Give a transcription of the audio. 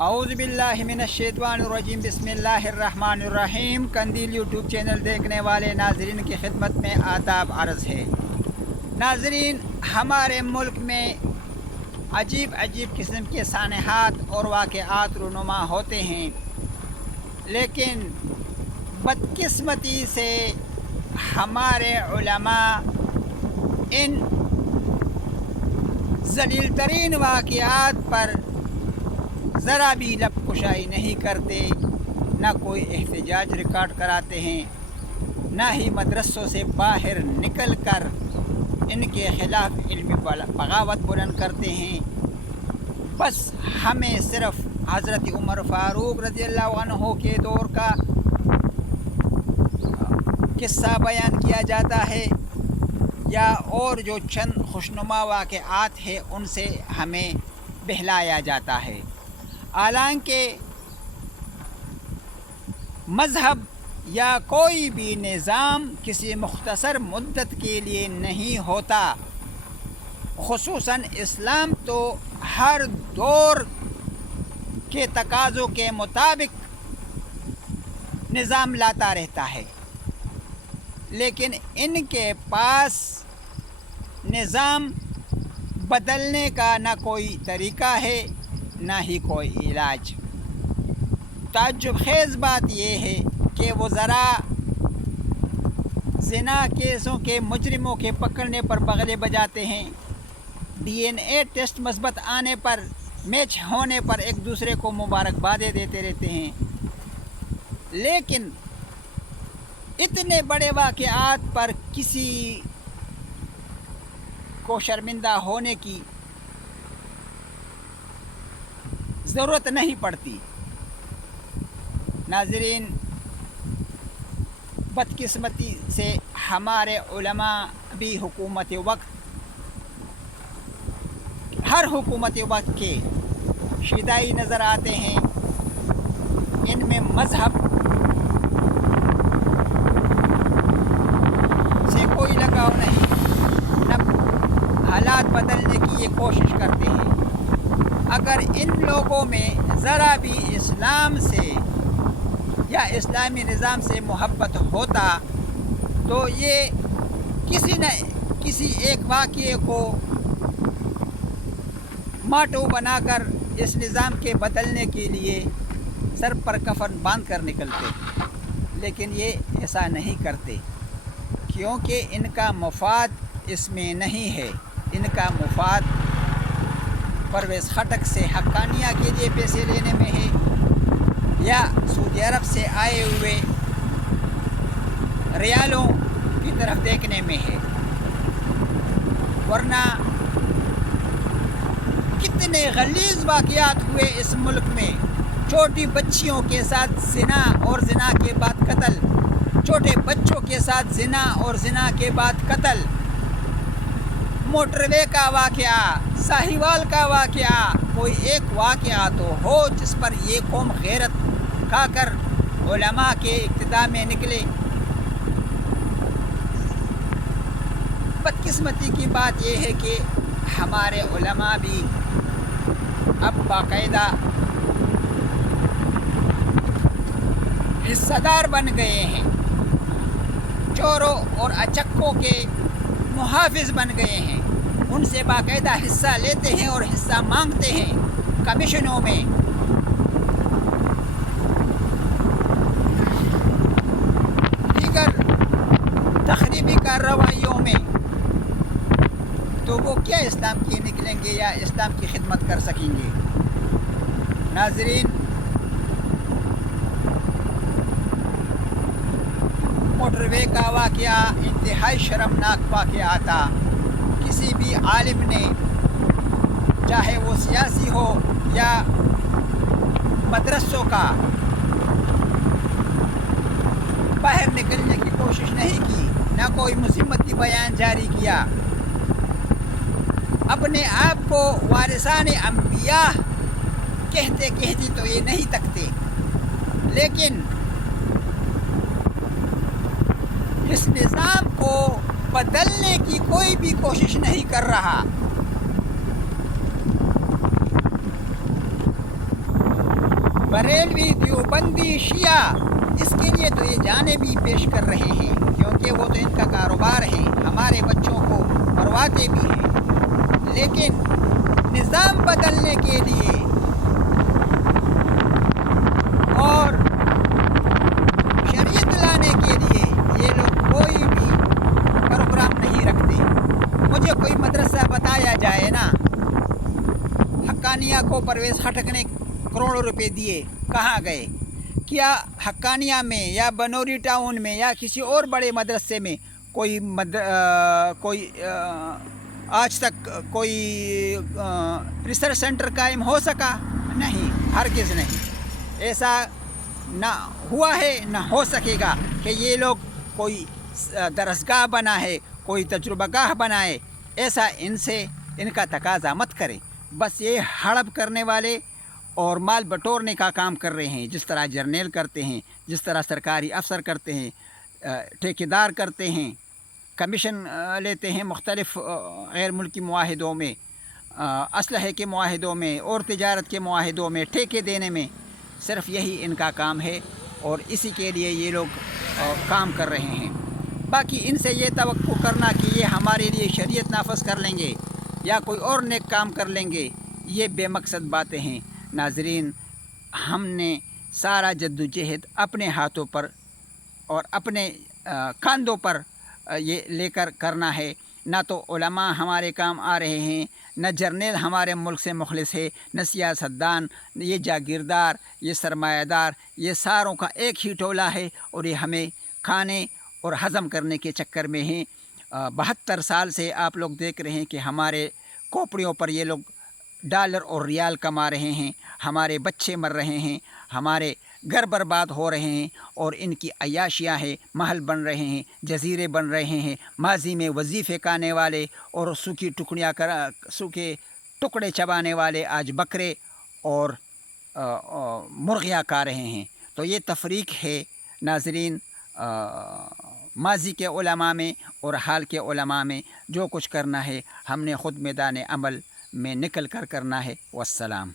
اعوذ باللہ من الشیطان الرجیم بسم اللہ الرحمن الرحیم۔ قندیل یوٹیوب چینل دیکھنے والے ناظرین کی خدمت میں آداب عرض ہے۔ ناظرین، ہمارے ملک میں عجیب قسم کے سانحات اور واقعات رونما ہوتے ہیں، لیکن بدقسمتی سے ہمارے علماء ان ذلیل ترین واقعات پر ذرا بھی لب کشائی نہیں کرتے، نہ کوئی احتجاج ریکارڈ کراتے ہیں، نہ ہی مدرسوں سے باہر نکل کر ان کے خلاف علمی بغاوت بلند کرتے ہیں۔ بس ہمیں صرف حضرت عمر فاروق رضی اللہ عنہ کے دور کا قصہ بیان کیا جاتا ہے، یا اور جو چند خوشنما واقعات ہیں ان سے ہمیں بہلایا جاتا ہے۔ حالانکہ مذہب یا کوئی بھی نظام کسی مختصر مدت کے لیے نہیں ہوتا، خصوصاً اسلام تو ہر دور کے تقاضوں کے مطابق نظام لاتا رہتا ہے، لیکن ان کے پاس نظام بدلنے کا نہ کوئی طریقہ ہے، نہ ہی کوئی علاج۔ تعجب خیز بات یہ ہے کہ وہ ذرا زنا کیسوں کے مجرموں کے پکڑنے پر بغلے بجاتے ہیں، ڈی این اے ٹیسٹ مثبت آنے پر، میچ ہونے پر ایک دوسرے کو مبارکبادیں دیتے رہتے ہیں، لیکن اتنے بڑے واقعات پر کسی کو شرمندہ ہونے کی ضرورت نہیں پڑتی۔ ناظرین، بدقسمتی سے ہمارے علماء بھی ہر حکومت وقت کے شیدائی نظر آتے ہیں۔ ان میں مذہب سے کوئی لگاؤ نہیں، نہ حالات بدلنے کی یہ کوشش کرتے ہیں۔ اگر ان لوگوں میں ذرا بھی اسلام سے یا اسلامی نظام سے محبت ہوتا تو یہ کسی نہ کسی ایک واقعے کو ماٹو بنا کر اس نظام کے بدلنے کے لیے سر پر کفن باندھ کر نکلتے، لیکن یہ ایسا نہیں کرتے، کیونکہ ان کا مفاد اس میں نہیں ہے۔ ان کا مفاد پرویز خٹک سے حقانیہ کے لیے پیسے لینے میں ہے، یا سعودی عرب سے آئے ہوئے ریالوں کی طرف دیکھنے میں ہے، ورنہ کتنے غلیظ واقعات ہوئے اس ملک میں۔ چھوٹی بچیوں کے ساتھ زنا اور زنا کے بعد قتل، چھوٹے بچوں کے ساتھ زنا اور زنا کے بعد قتل، موٹر وے کا واقعہ، ساہیوال کا واقعہ، کوئی ایک واقعہ تو ہو جس پر یہ قوم غیرت کھا کر علماء کے اقتداء میں نکلے۔ بدقسمتی کی بات یہ ہے کہ ہمارے علماء بھی اب باقاعدہ حصہ دار بن گئے ہیں، چوروں اور اچکوں کے محافظ بن گئے ہیں، ان سے باقاعدہ حصہ لیتے ہیں اور حصہ مانگتے ہیں کمیشنوں میں۔ دیگر تخریبی کارروائیوں میں، تو وہ کیا اسلام کی نکلیں گے یا اسلام کی خدمت کر سکیں گے؟ ناظرین، موٹر وے کا واقعہ انتہائی شرمناک واقعہ تھا۔ کسی بھی عالم نے، چاہے وہ سیاسی ہو یا مدرسوں کا، باہر نکلنے کی کوشش نہیں کی، نہ کوئی مذمتی بیان جاری کیا۔ اپنے آپ کو وارثان انبیاء کہتے تو یہ نہیں تکتے، لیکن اس نظام کو بدلنے کی کوئی بھی کوشش نہیں کر رہا۔ بریلوی دیوبندی شیعہ اس کے لیے تو یہ جانیں بھی پیش کر رہے ہیں، کیونکہ وہ تو ان کا کاروبار ہے، ہمارے بچوں کو مرواتے بھی ہیں، لیکن نظام بدلنے کے لیے اور شریعت لانے کے لیے یہ لوگ کوئی بھی پروگرام نہیں رکھتے۔ مجھے کوئی مدرسہ بتایا جائے نا، حقانیہ کو پرویز خٹک نے کروڑوں روپے دیے، کہاں گئے؟ کیا حقانیہ میں یا بنوری ٹاؤن میں یا کسی اور بڑے مدرسے میں کوئی آج تک کوئی ریسرچ سینٹر قائم ہو سکا؟ نہیں، ہرگز نہیں۔ ایسا نہ ہوا ہے نہ ہو سکے گا کہ یہ لوگ کوئی درسگاہ بنا ہے، کوئی تجربہ گاہ بنائے، ایسا ان کا تقاضا مت کرے۔ بس یہ ہڑپ کرنے والے اور مال بٹورنے کا کام کر رہے ہیں، جس طرح جرنیل کرتے ہیں، جس طرح سرکاری افسر کرتے ہیں، ٹھیکیدار کرتے ہیں، کمیشن لیتے ہیں مختلف غیر ملکی معاہدوں میں، اسلحے کے معاہدوں میں اور تجارت کے معاہدوں میں ٹھیکے دینے میں۔ صرف یہی ان کا کام ہے اور اسی کے لیے یہ لوگ کام کر رہے ہیں۔ باقی ان سے یہ توقع کرنا کہ یہ ہمارے لیے شریعت نافذ کر لیں گے یا کوئی اور نیک کام کر لیں گے، یہ بے مقصد باتیں ہیں۔ ناظرین، ہم نے سارا جد و جہد اپنے ہاتھوں پر اور اپنے کاندھوں پر یہ لے کر کرنا ہے۔ نہ تو علماء ہمارے کام آ رہے ہیں، نہ جرنیل ہمارے ملک سے مخلص ہے، نہ سیاستدان، یہ جاگیردار، یہ سرمایہ دار، یہ ساروں کا ایک ہی ٹولہ ہے اور یہ ہمیں کھانے اور ہضم کرنے کے چکر میں ہیں۔ 72 سال سے آپ لوگ دیکھ رہے ہیں کہ ہمارے کھوپڑیوں پر یہ لوگ ڈالر اور ریال کما رہے ہیں، ہمارے بچے مر رہے ہیں، ہمارے گھر برباد ہو رہے ہیں اور ان کی عیاشیاں ہیں، محل بن رہے ہیں، جزیرے بن رہے ہیں۔ ماضی میں وظیفے کھانے والے اور سوکھے ٹکڑے چبانے والے آج بکرے اور مرغیاں کھا رہے ہیں۔ تو یہ تفریق ہے ناظرین، ماضی کے علماء میں اور حال کے علماء میں۔ جو کچھ کرنا ہے ہم نے خود میدان عمل میں نکل کر کرنا ہے۔ والسلام۔